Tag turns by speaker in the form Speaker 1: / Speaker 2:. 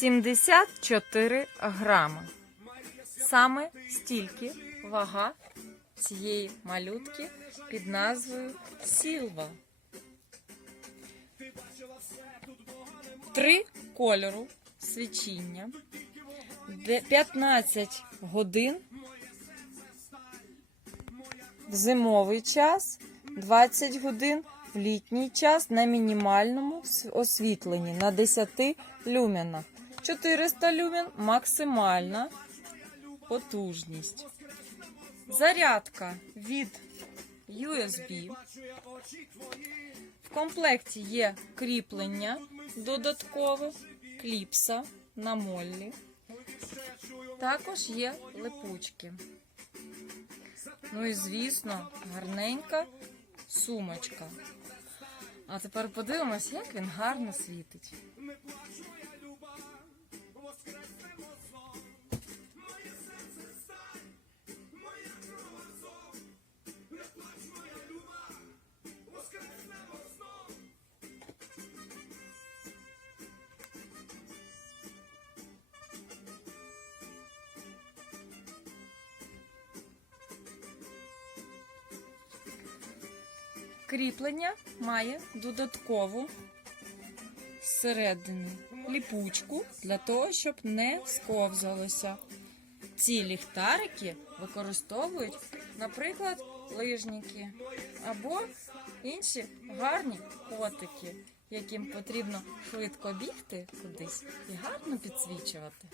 Speaker 1: 74 грами. Саме стільки вага цієї малютки під назвою Сілва. Три кольору свічіння, де 15 годин в зимовий час, 20 годин в літній час на мінімальному освітленні на 10 люменах. 400 люмен максимальна потужність. Зарядка від USB. В комплекті є кріплення додаткове, кліпса на моллі. Також є липучки. Ну і звісно, гарненька сумочка. А тепер подивимось, як він гарно світить. Кріплення має додаткову зсередини ліпучку для того, щоб не сковзалося. Ці ліхтарики використовують, наприклад, лижники або інші гарні котики, яким потрібно швидко бігти кудись і гарно підсвічувати.